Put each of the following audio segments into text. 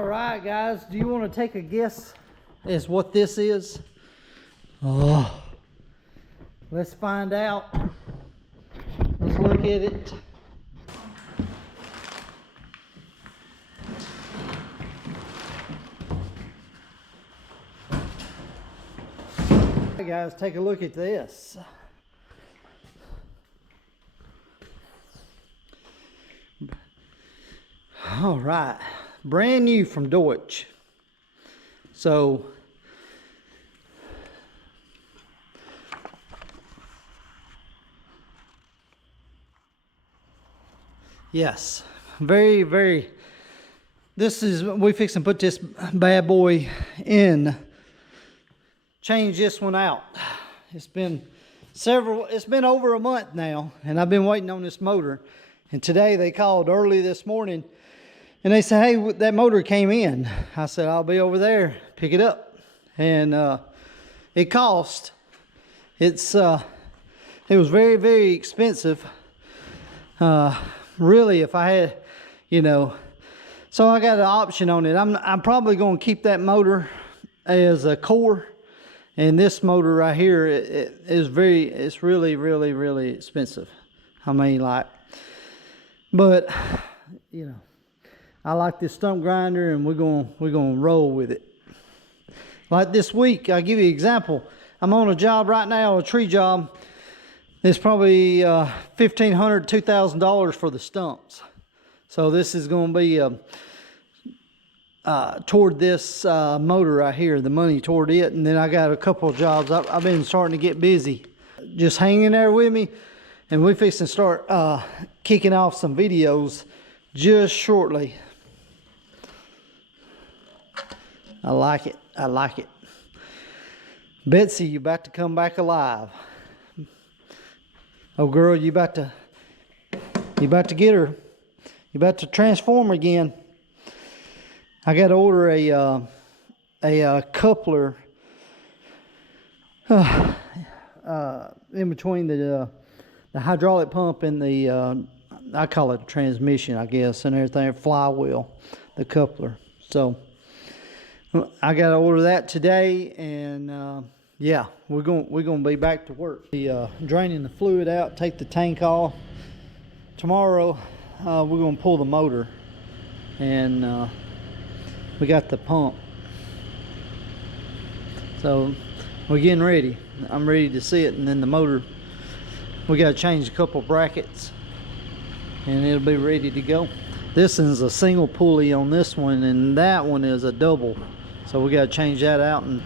All right, guys, do you want to take a guess as what this is? Oh, let's find out. Let's look at it. Hey guys, take a look at this. All right, brand new from Deutz. So yes, very, this is, we fixing to put this bad boy in, change this one out. It's been over a month now, and I've been waiting on this motor. And today they called early this morning and they said, hey, that motor came in. I said, I'll be over there, pick it up. And it cost, it was very expensive. Really, if I had, you know, so I got an option on it. I'm probably going to keep that motor as a core, and this motor right here, it's really expensive. I mean, like, but you know, I like this stump grinder, and we're gonna roll with it. Like this week, I'll give you an example. I'm on a job right now, a tree job. It's probably $1,500, $2,000 for the stumps. So this is going to be toward this motor right here, the money toward it. And then I got a couple of jobs. I've been starting to get busy. Just hang in there with me, and we're fixing to start kicking off some videos just shortly. I like it. I like it. Betsy, you about to come back alive. Oh girl, you about to get her. You about to transform again. I got to order a coupler in between the hydraulic pump and the I call it transmission, I guess, and everything, flywheel, the coupler. So I got to order that today, and yeah, we're gonna be back to work. Draining the fluid out, take the tank off. Tomorrow we're gonna pull the motor, and we got the pump. So we're getting ready. I'm ready to see it, and then the motor, we got to change a couple brackets, and it'll be ready to go. This is a single pulley on this one, and that one is a double. So we got to change that out. And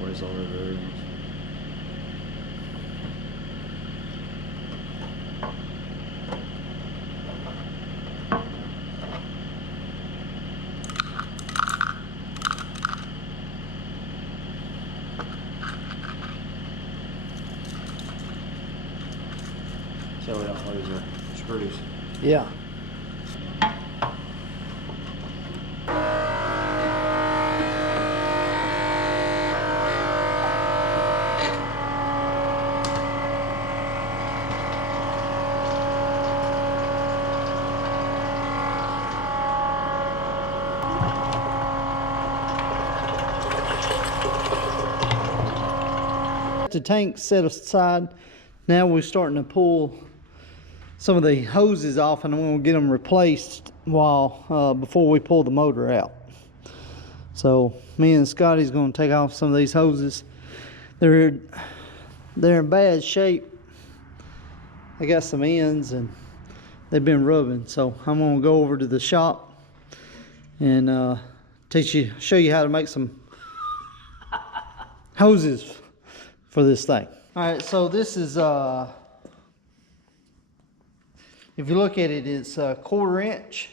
replace all the bearings. So we don't lose our screws. yeah. The tank set aside. Now we're starting to pull some of the hoses off, and we'll get them replaced before we pull the motor out. So me and Scotty's going to take off some of these hoses. They're in bad shape. They got some ends and they've been rubbing. So I'm going to go over to the shop and show you how to make some hoses for this thing. All right, so this is if you look at it, it's a 1/4 inch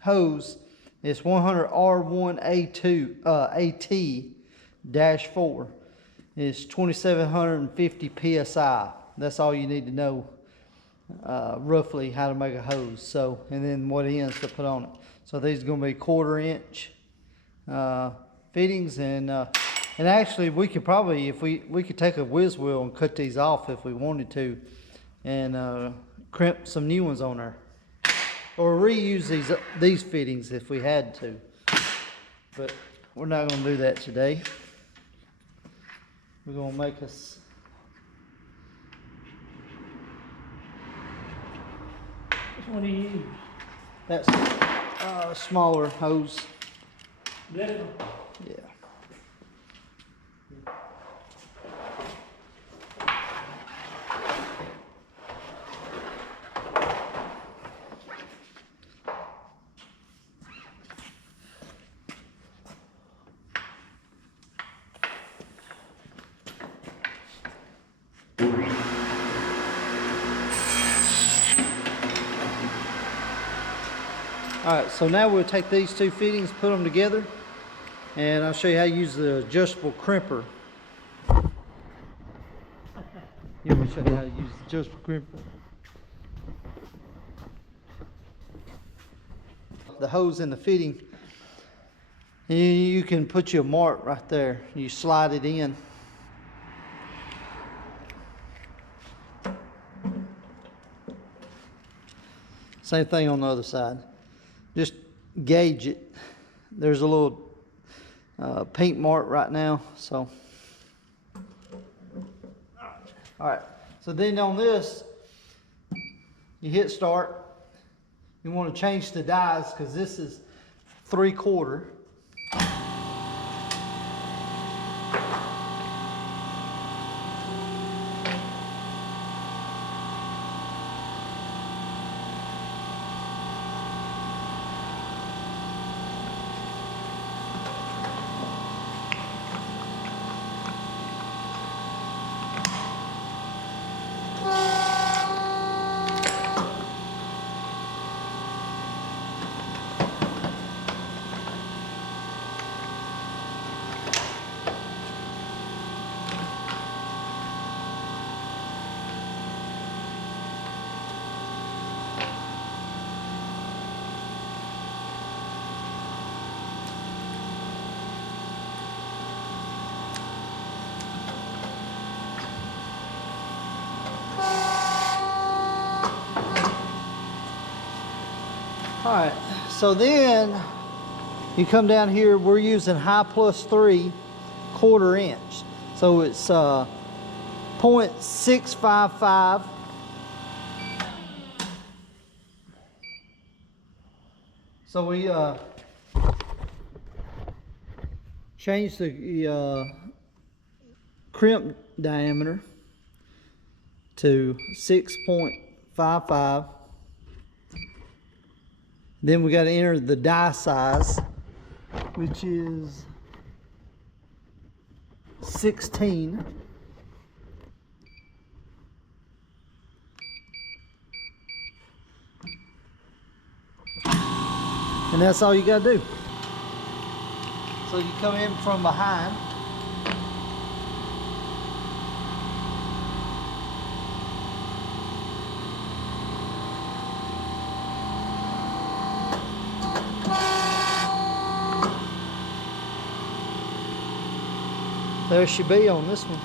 hose. It's 100 R1A2 AT-4, is 2750 psi. That's all you need to know roughly how to make a hose. So, and then what ends to put on it. So these are going to be 1/4 inch fittings, and actually we could probably, if we could take a whiz wheel and cut these off if we wanted to, and crimp some new ones on there, or reuse these fittings if we had to. But we're not going to do that today. We're going to make us Which one do you use? that's smaller hose. This one? Yeah. Alright, so now we'll take these two fittings, put them together, and I'll show you how to use the adjustable crimper. Yeah, we'll show you how to use the adjustable crimper. The hose in the fitting, you can put your mark right there. You slide it in. Same thing on the other side. Just gauge it. There's a little pink mark right now, so. All right, so then on this, you hit start. You want to change the dies because this is 3/4. All right, so then you come down here, we're using high +3 1/4 inch. So it's 0.655. So we change the crimp diameter to 6.55. Then we got to enter the die size, which is 16. And that's all you got to do. So you come in from behind. There should be on this one.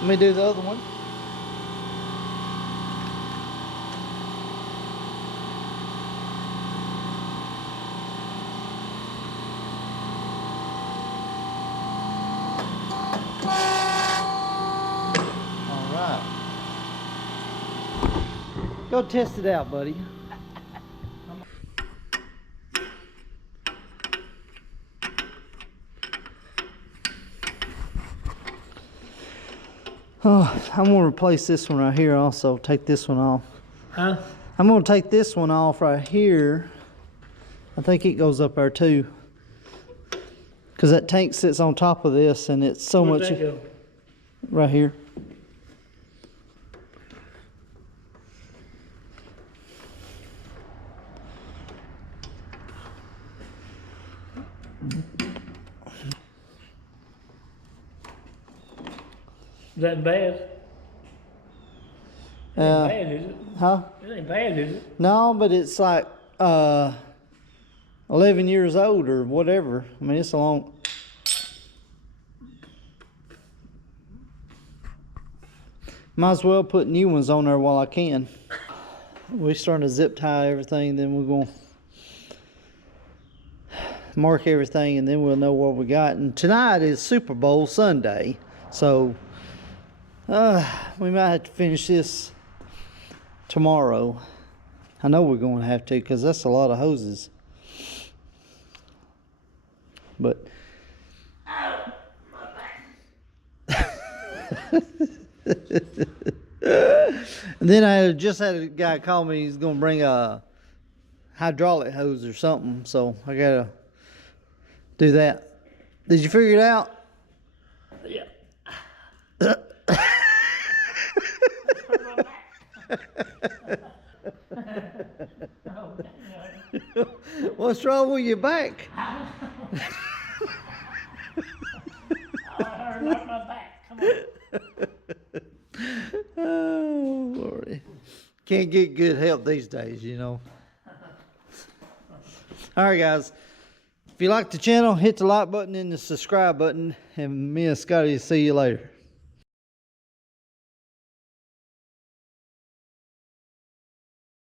Let me do the other one. All right. Go test it out, buddy. Oh, I'm going to replace this one right here also. Take this one off. Huh? I'm going to take this one off right here. I think it goes up there too. Because that tank sits on top of this and it's so Where'd much. that go? Right here. Is that bad? It ain't bad, is it? Huh? It ain't bad, is it? No, but it's like 11 years old or whatever. I mean, it's a long. Might as well put new ones on there while I can. We're starting to zip tie everything, then we're going to mark everything, and then we'll know what we got. And tonight is Super Bowl Sunday, so we might have to finish this tomorrow. I know we're going to have to, because that's a lot of hoses. But and then I just had a guy call me. He's going to bring a hydraulic hose or something, so I got to do that. Did you figure it out? Yeah. What's wrong with your back? I heard about my back. Come on. Oh, Lordy. Can't get good help these days, you know. All right, guys. If you like the channel, hit the like button and the subscribe button, and me and Scotty will see you later.